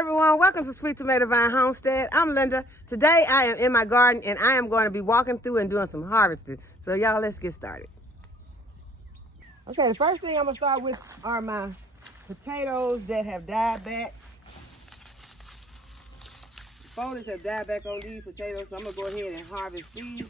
everyone, welcome to Sweet Tomato Vine Homestead. I'm Linda. Today I am in my garden and I am going to be walking through and doing some harvesting. So y'all, let's get started. Okay, the first thing I'm going to start with are my potatoes that have died back. Foliage have died back on these potatoes, so I'm going to go ahead and harvest these.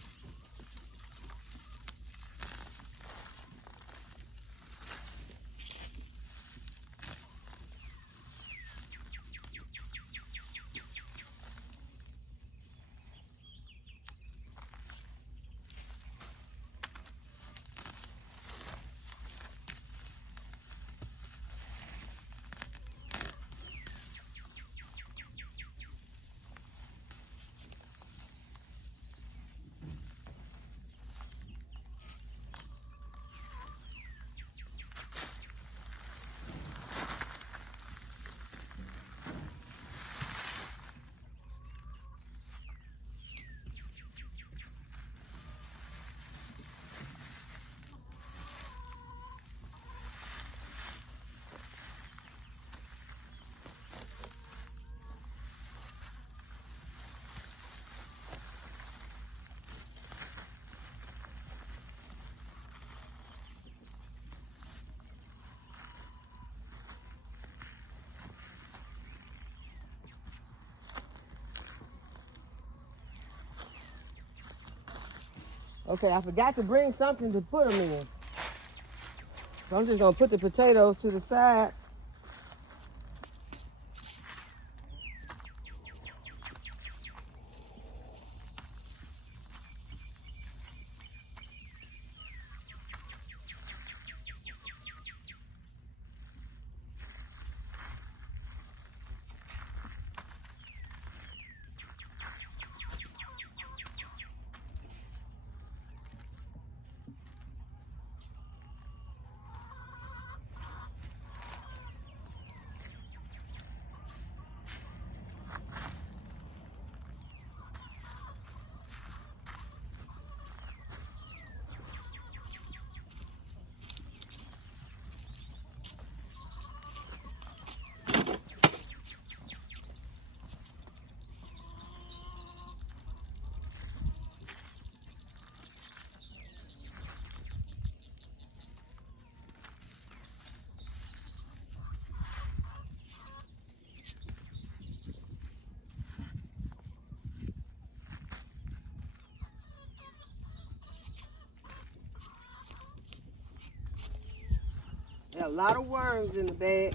Okay, I forgot to bring something to put them in. So I'm just going to put the potatoes to the side. There are a lot of worms in the bag.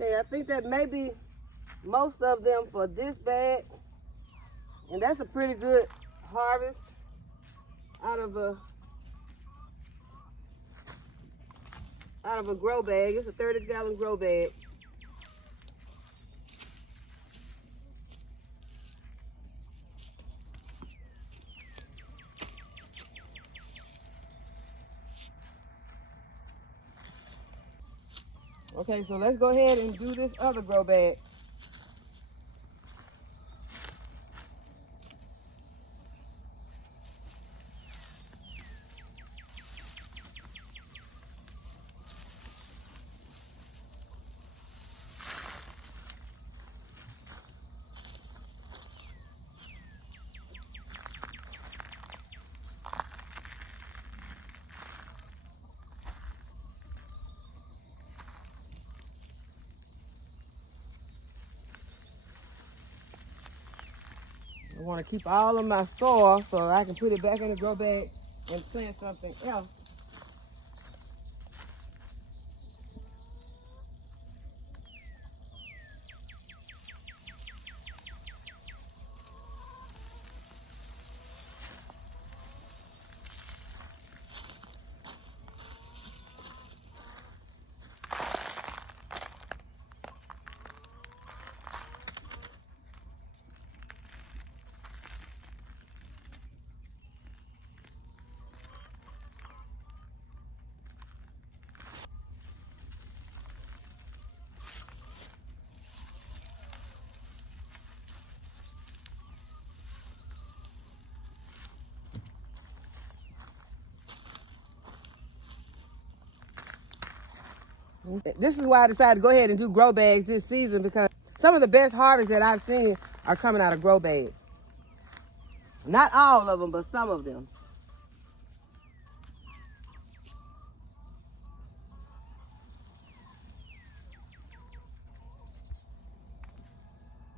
Okay, I think that may be most of them for this bag. And that's a pretty good harvest out of a grow bag. It's a 30-gallon grow bag. Okay, so let's go ahead and do this other grow bag. I want to keep all of my soil so I can put it back in the grow bag and plant something else. This is why I decided to go ahead and do grow bags this season, because some of the best harvests that I've seen are coming out of grow bags. Not all of them, but some of them.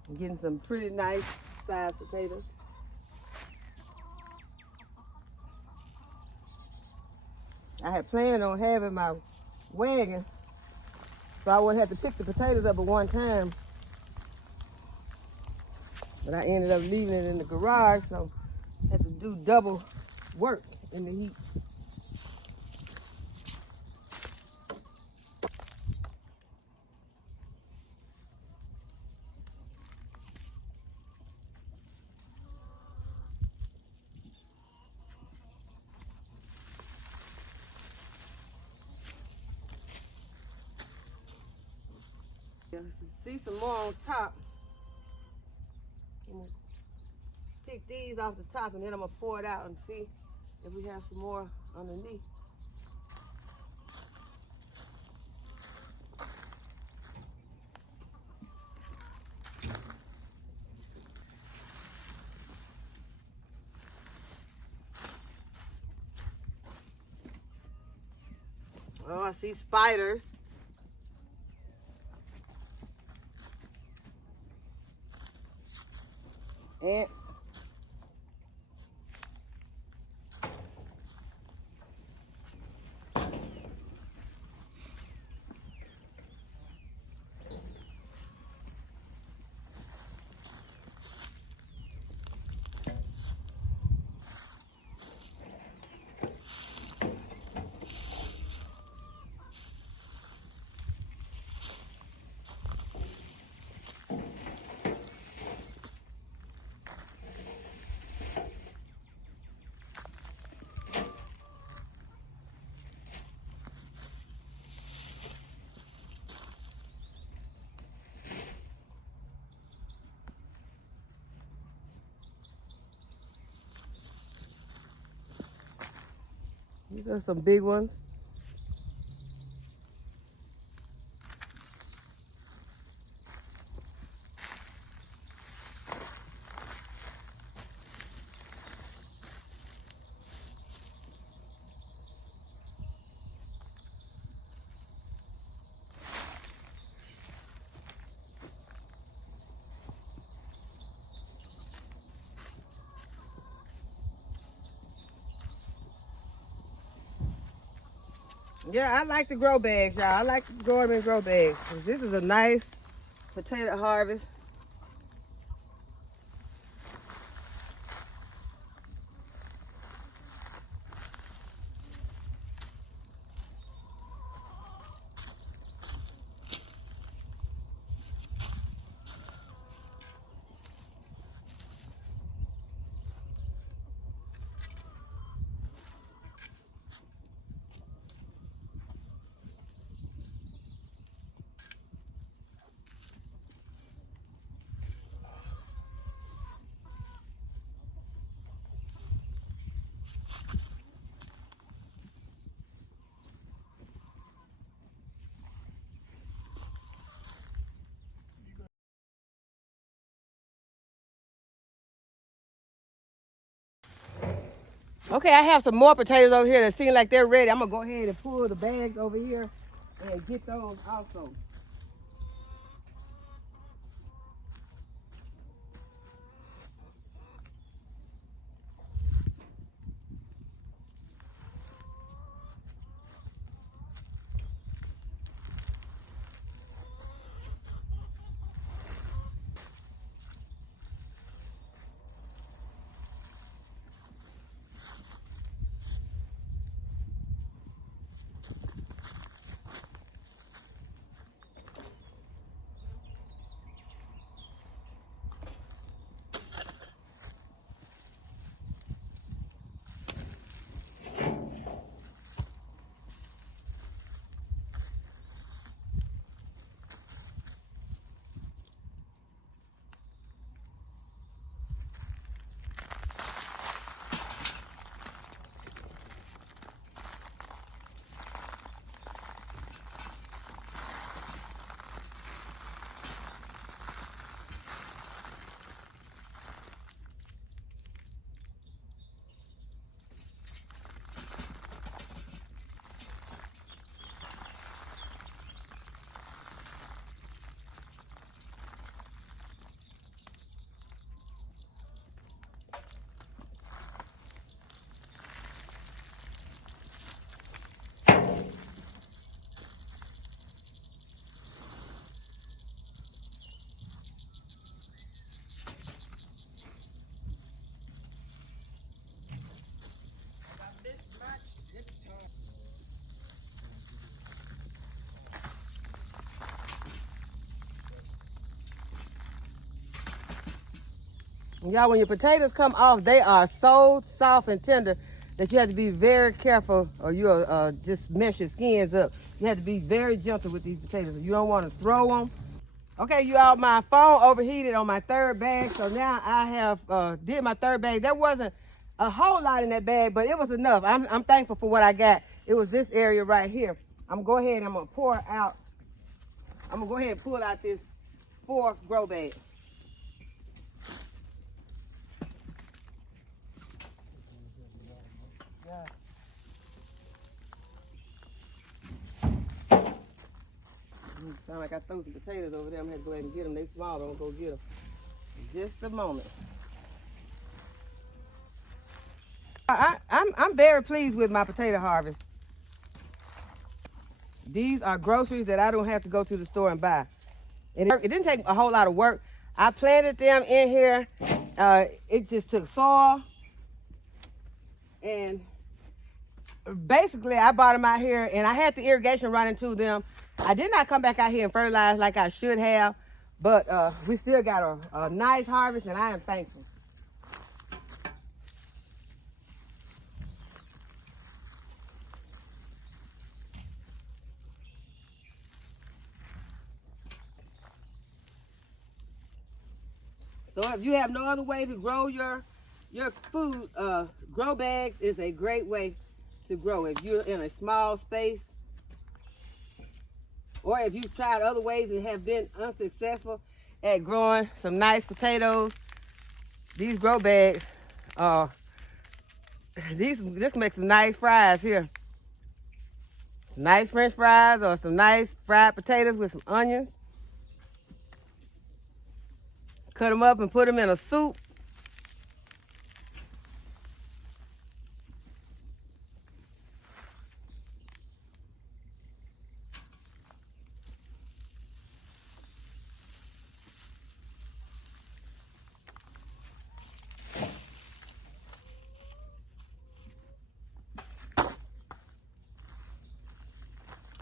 I'm getting some pretty nice sized potatoes. I had planned on having my wagon so I wouldn't have to pick the potatoes up at one time. But I ended up leaving it in the garage, so I had to do double work in the heat. See some more on top. I'm gonna pick these off the top and then I'm gonna pour it out and see if we have some more underneath. Oh, I see spiders. Ants. These are some big ones. Yeah, I like the grow bags, y'all. I like to grow them in grow bags. This is a nice potato harvest. Okay, I have some more potatoes over here that seem like they're ready. I'm gonna go ahead and pull the bags over here and get those also. Y'all, when your potatoes come off, they are so soft and tender that you have to be very careful or you'll just mess your skins up. You have to be very gentle with these potatoes. You don't want to throw them. Okay, you all, my phone overheated on my third bag, so now I have did my third bag. There wasn't a whole lot in that bag, but it was enough. I'm thankful for what I got. It was this area right here. I'm going to go ahead and I'm going to pour out. I'm going to go ahead and pull out this 4 grow bag. Sound like I threw some potatoes over there. I'm gonna have to go ahead and get them. They small. I'm gonna go get them. Just a moment. I'm very pleased with my potato harvest. These are groceries that I don't have to go to the store and buy. And it didn't take a whole lot of work. I planted them in here. It just took soil. And basically, I bought them out here, and I had the irrigation running to them. I did not come back out here and fertilize like I should have, but we still got a nice harvest, and I am thankful. So if you have no other way to grow your food, grow bags is a great way to grow. If you're in a small space, or if you've tried other ways and have been unsuccessful at growing some nice potatoes, these grow bags, this makes some nice fries here. Nice French fries or some nice fried potatoes with some onions. Cut them up and put them in a soup.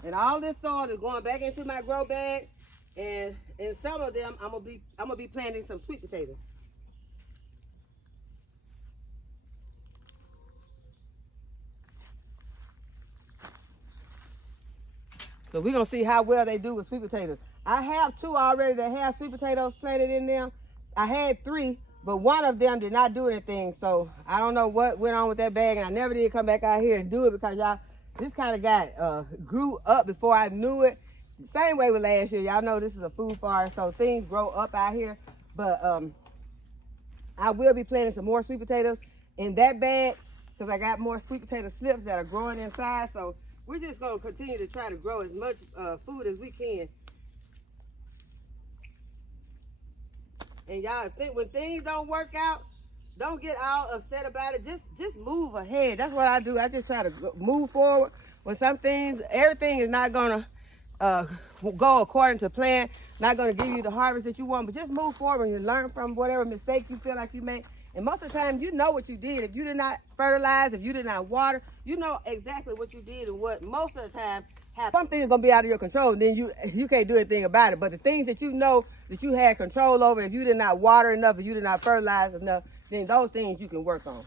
And all this soil is going back into my grow bag. And in some of them, I'm gonna be planting some sweet potatoes. So we're gonna see how well they do with sweet potatoes. I have 2 already that have sweet potatoes planted in them. I had 3, but one of them did not do anything. So I don't know what went on with that bag, and I never did come back out here and do it because y'all, this kind of got grew up before I knew it. Same way with last year. Y'all know this is a food forest, so things grow up out here. But I will be planting some more sweet potatoes in that bag because I got more sweet potato slips that are growing inside. So we're just going to continue to try to grow as much food as we can. And y'all, think when things don't work out, don't get all upset about it. Just move ahead. That's what I do. I just try to move forward. When some things, everything is not going to go according to plan, not going to give you the harvest that you want, but just move forward and learn from whatever mistake you feel like you made. And most of the time, you know what you did. If you did not fertilize, if you did not water, you know exactly what you did and what most of the time happens. Some things going to be out of your control, and then you can't do anything about it. But the things that you know that you had control over, if you did not water enough, if you did not fertilize enough, then those things you can work on.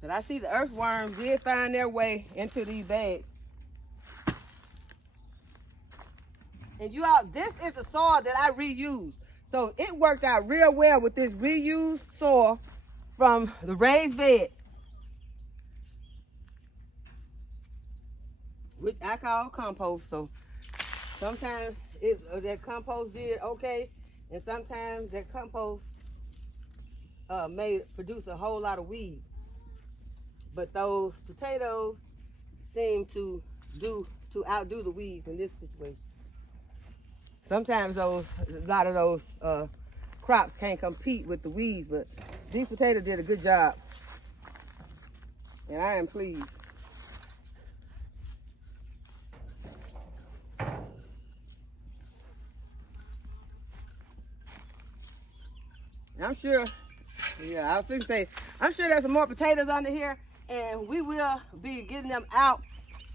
But I see the earthworms did find their way into these bags. And you all, this is the soil that I reused. So it worked out real well with this reused soil from the raised bed, which I call compost. So sometimes that compost did okay, and sometimes that compost may produce a whole lot of weeds. But those potatoes seem to outdo the weeds in this situation. Sometimes a lot of those crops can't compete with the weeds, but these potatoes did a good job, and I am pleased. And I'm sure, yeah, I was going to say, I'm sure there's some more potatoes under here, and we will be getting them out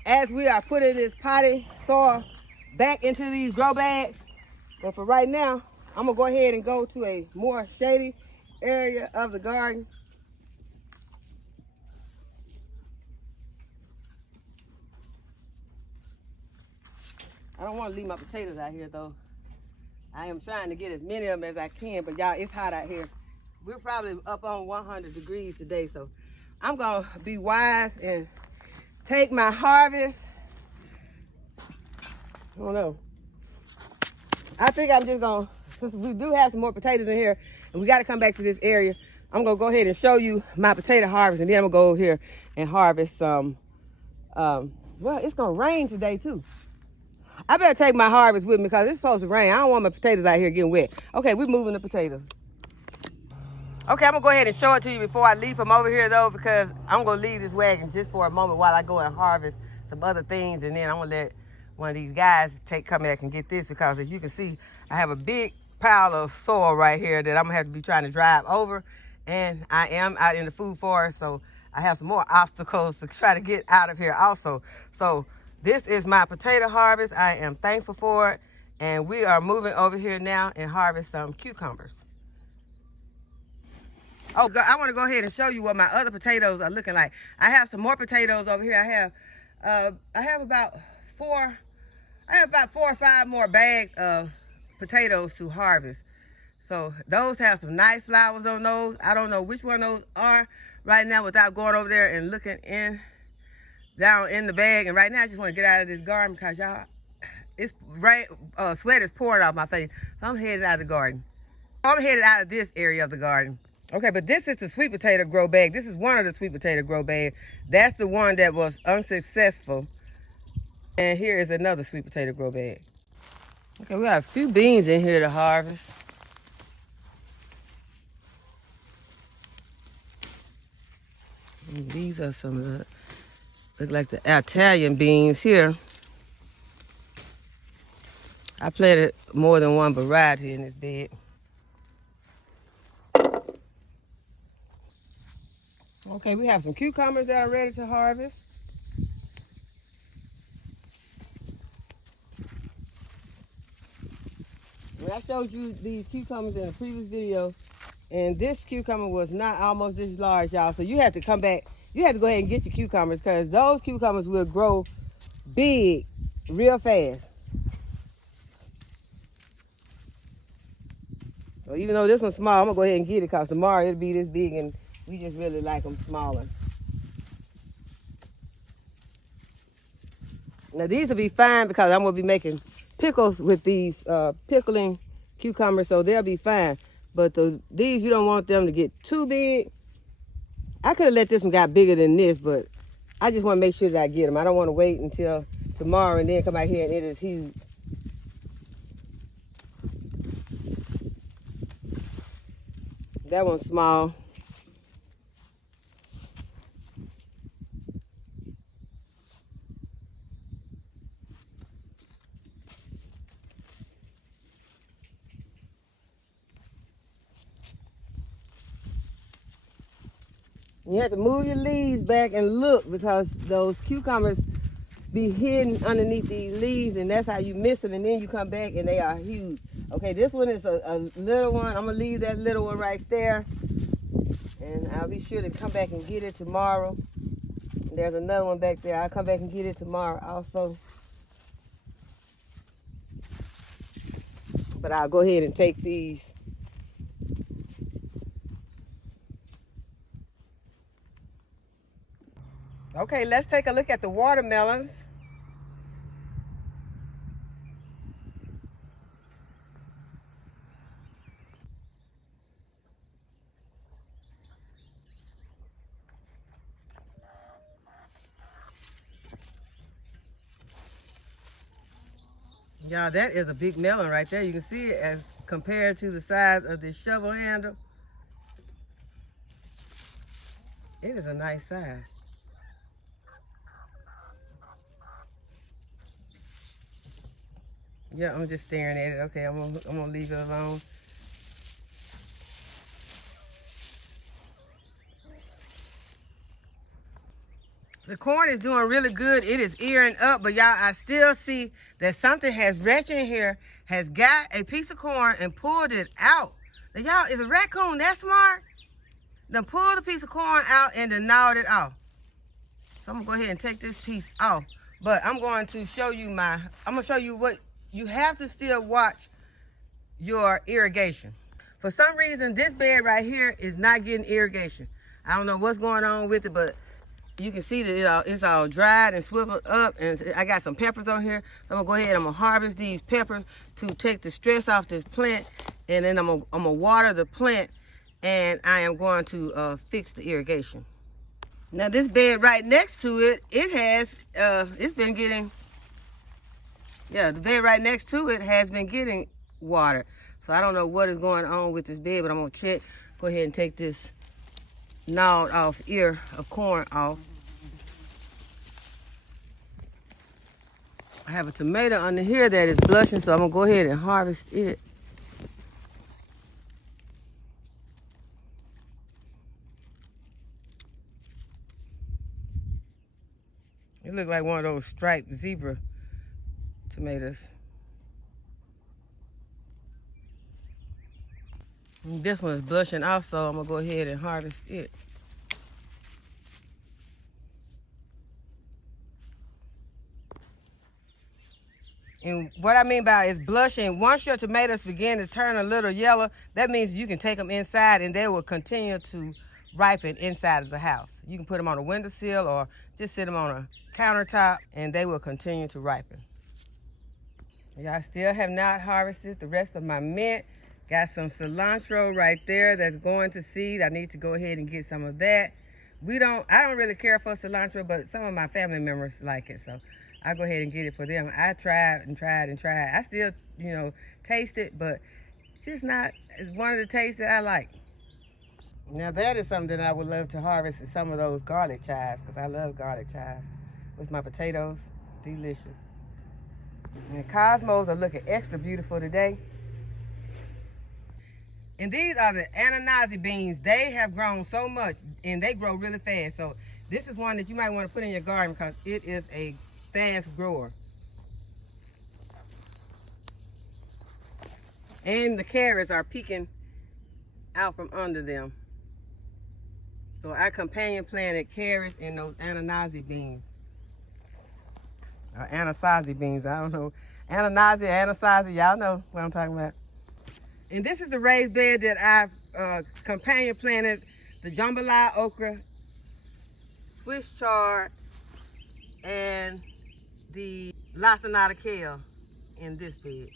as we are putting this potty soil back into these grow bags. But for right now, I'm gonna go ahead and go to a more shady area of the garden. I don't want to leave my potatoes out here though. I am trying to get as many of them as I can, but y'all, it's hot out here. We're probably up on 100 degrees today, so I'm gonna be wise and take my harvest. I don't know. I think I'm just gonna, since we do have some more potatoes in here and we gotta come back to this area, I'm gonna go ahead and show you my potato harvest, and then I'm gonna go over here and harvest some, well, it's gonna rain today too. I better take my harvest with me because it's supposed to rain. I don't want my potatoes out here getting wet. Okay, we're moving the potatoes. Okay, I'm gonna go ahead and show it to you before I leave from over here though, because I'm gonna leave this wagon just for a moment while I go and harvest some other things, and then I'm gonna let one of these guys come back and get this, because as you can see, I have a big pile of soil right here that I'm gonna have to be trying to drive over, and I am out in the food forest, so I have some more obstacles to try to get out of here also. So this is my potato harvest. I am thankful for it, and we are moving over here now and harvest some cucumbers. Oh, I want to go ahead and show you what my other potatoes are looking like. I have some more potatoes over here. I have about 4 or 5 more bags of potatoes to harvest. So those have some nice flowers on those. I don't know which one those are right now without going over there and looking down in the bag. And right now I just want to get out of this garden because y'all, it's rain, sweat is pouring off my face. So I'm headed out of the garden. I'm headed out of this area of the garden. Okay, but this is the sweet potato grow bag. This is one of the sweet potato grow bags. That's the one that was unsuccessful. And here is another sweet potato grow bag. Okay, we got a few beans in here to harvest. And these are some of the, look like the Italian beans here. I planted more than one variety in this bed. Okay, we have some cucumbers that are ready to harvest. And I showed you these cucumbers in a previous video, and this cucumber was not almost this large, y'all. So you have to come back. You have to go ahead and get your cucumbers, because those cucumbers will grow big real fast. So even though this one's small, I'm gonna go ahead and get it, because tomorrow it'll be this big, and we just really like them smaller. Now these will be fine, because I'm gonna be making pickles with these pickling cucumbers, so they'll be fine. But these, you don't want them to get too big. I could have let this one got bigger than this, but I just want to make sure that I get them. I don't want to wait until tomorrow and then come back here and it is huge. That one's small. You have to move your leaves back and look, because those cucumbers be hidden underneath these leaves, and that's how you miss them, and then you come back and they are huge. Okay, this one is a little one. I'm gonna leave that little one right there, and I'll be sure to come back and get it tomorrow. And there's another one back there. I'll come back and get it tomorrow also. But I'll go ahead and take these. Okay, let's take a look at the watermelons. Y'all, that is a big melon right there. You can see it as compared to the size of this shovel handle. It is a nice size. Yeah, I'm just staring at it. Okay, I'm gonna leave it alone. The corn is doing really good. It is earing up, but y'all, I still see that something has reached in here, has got a piece of corn and pulled it out. Now, y'all, is a raccoon that smart? Then pulled a piece of corn out and then gnawed it off. So I'm gonna go ahead and take this piece off. But I'm going to show you I'm gonna show you what you have to still watch your irrigation. For some reason, this bed right here is not getting irrigation. I don't know what's going on with it, but you can see that it's all dried and swiveled up, and I got some peppers on here. So I'm gonna go ahead and I'm gonna harvest these peppers to take the stress off this plant, and then I'm gonna water the plant, and I am going to fix the irrigation. Now this bed right next to it, it's been getting, the bed right next to it has been getting water. So I don't know what is going on with this bed, but I'm gonna check. Go ahead and take this gnawed off ear of corn off. I have a tomato under here that is blushing, so I'm gonna go ahead and harvest it. It looks like one of those striped zebra tomatoes. And this one is blushing also. I'm gonna go ahead and harvest it. And what I mean by it's blushing, once your tomatoes begin to turn a little yellow, that means you can take them inside and they will continue to ripen inside of the house. You can put them on a windowsill or just sit them on a countertop and they will continue to ripen. Y'all, still have not harvested the rest of my mint. Got some cilantro right there that's going to seed. I need to go ahead and get some of that. I don't really care for cilantro, but some of my family members like it, so I'll go ahead and get it for them. I tried and tried and tried. I still, taste it, but it's just not, it's one of the tastes that I like. Now that is something that I would love to harvest, is some of those garlic chives, because I love garlic chives with my potatoes. Delicious. And cosmos are looking extra beautiful today. And these are the Anasazi beans. They have grown so much and they grow really fast. So this is one that you might want to put in your garden because it is a fast grower. And the carrots are peeking out from under them. So I companion planted carrots and those Anasazi beans. Or Anasazi beans, I don't know. Anasazi, y'all know what I'm talking about. And this is the raised bed that I've companion planted the jambalaya okra, Swiss chard, and the lacinato kale in this bed.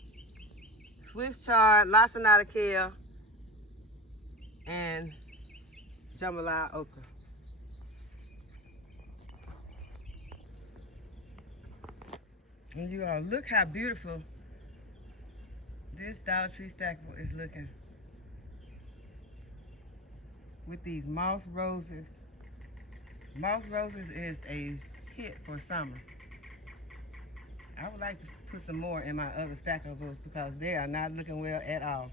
Swiss chard, lacinato kale, and jambalaya okra. And you all look how beautiful this Dollar Tree stackable is looking with these moss roses. Moss roses is a hit for summer. I would like to put some more in my other stackables because they are not looking well at all.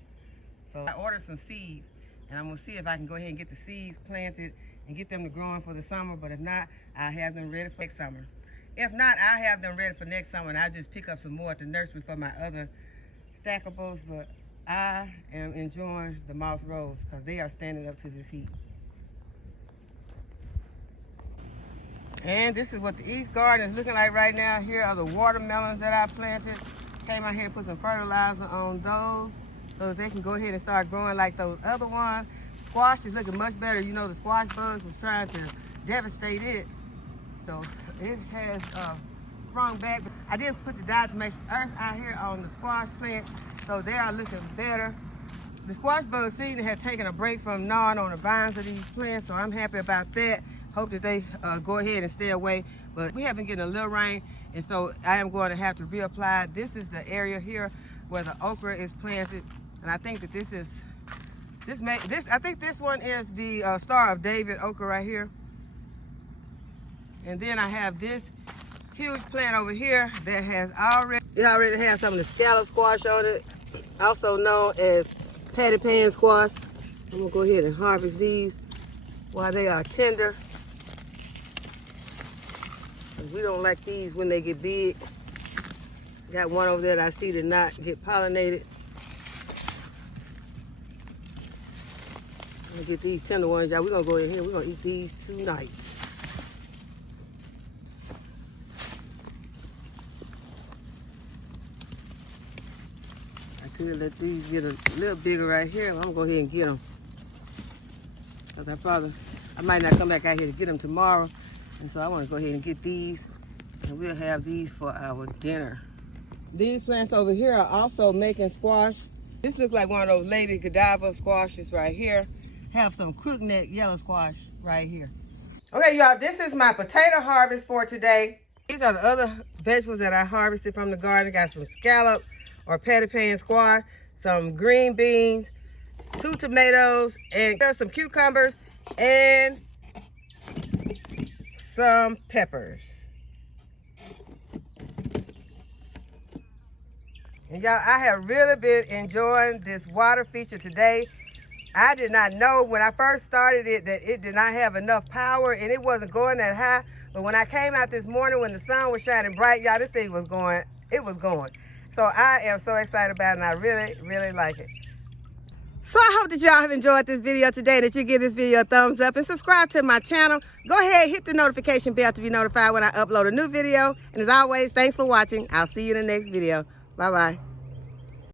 So I ordered some seeds and I'm gonna see if I can go ahead and get the seeds planted and get them to growing for the summer, but if not, I'll have them ready for next summer. If not, I'll have them ready for next summer and I'll just pick up some more at the nursery for my other stackables, but I am enjoying the moss rose because they are standing up to this heat. And this is what the East Garden is looking like right now. Here are the watermelons that I planted. Came out here and put some fertilizer on those so that they can go ahead and start growing like those other ones. Squash is looking much better. You know, the squash bugs was trying to devastate it. So it has sprung back. I did put the diatomaceous earth out here on the squash plant, so they are looking better. The squash bugs seem to have taken a break from gnawing on the vines of these plants, so I'm happy about that. Hope that they go ahead and stay away. But we have been getting a little rain, and so I am going to have to reapply. This is the area here where the okra is planted, and I think that I think this one is the Star of David okra right here. And then I have this huge plant over here that has already has some of the scallop squash on it, also known as patty pan squash. I'm gonna go ahead and harvest these while they are tender. We don't like these when they get big. Got one over there that I see did not get pollinated. I'm gonna get these tender ones, y'all. We're gonna go in here, we're gonna eat these tonight. Let these get a little bigger right here. I'm gonna go ahead and get them. Because I might not come back out here to get them tomorrow. And so I wanna go ahead and get these. And we'll have these for our dinner. These plants over here are also making squash. This looks like one of those Lady Godiva squashes right here. Have some crookneck yellow squash right here. Okay, y'all, this is my potato harvest for today. These are the other vegetables that I harvested from the garden. Got some scallop or patty pan squash, some green beans, 2 tomatoes, and some cucumbers, and some peppers. And y'all, I have really been enjoying this water feature today. I did not know when I first started it that it did not have enough power and it wasn't going that high. But when I came out this morning when the sun was shining bright, y'all, this thing was going, it was going. So I am so excited about it and I really, really like it. So I hope that y'all have enjoyed this video today, that you give this video a thumbs up and subscribe to my channel. Go ahead, hit the notification bell to be notified when I upload a new video. And as always, thanks for watching. I'll see you in the next video. Bye-bye.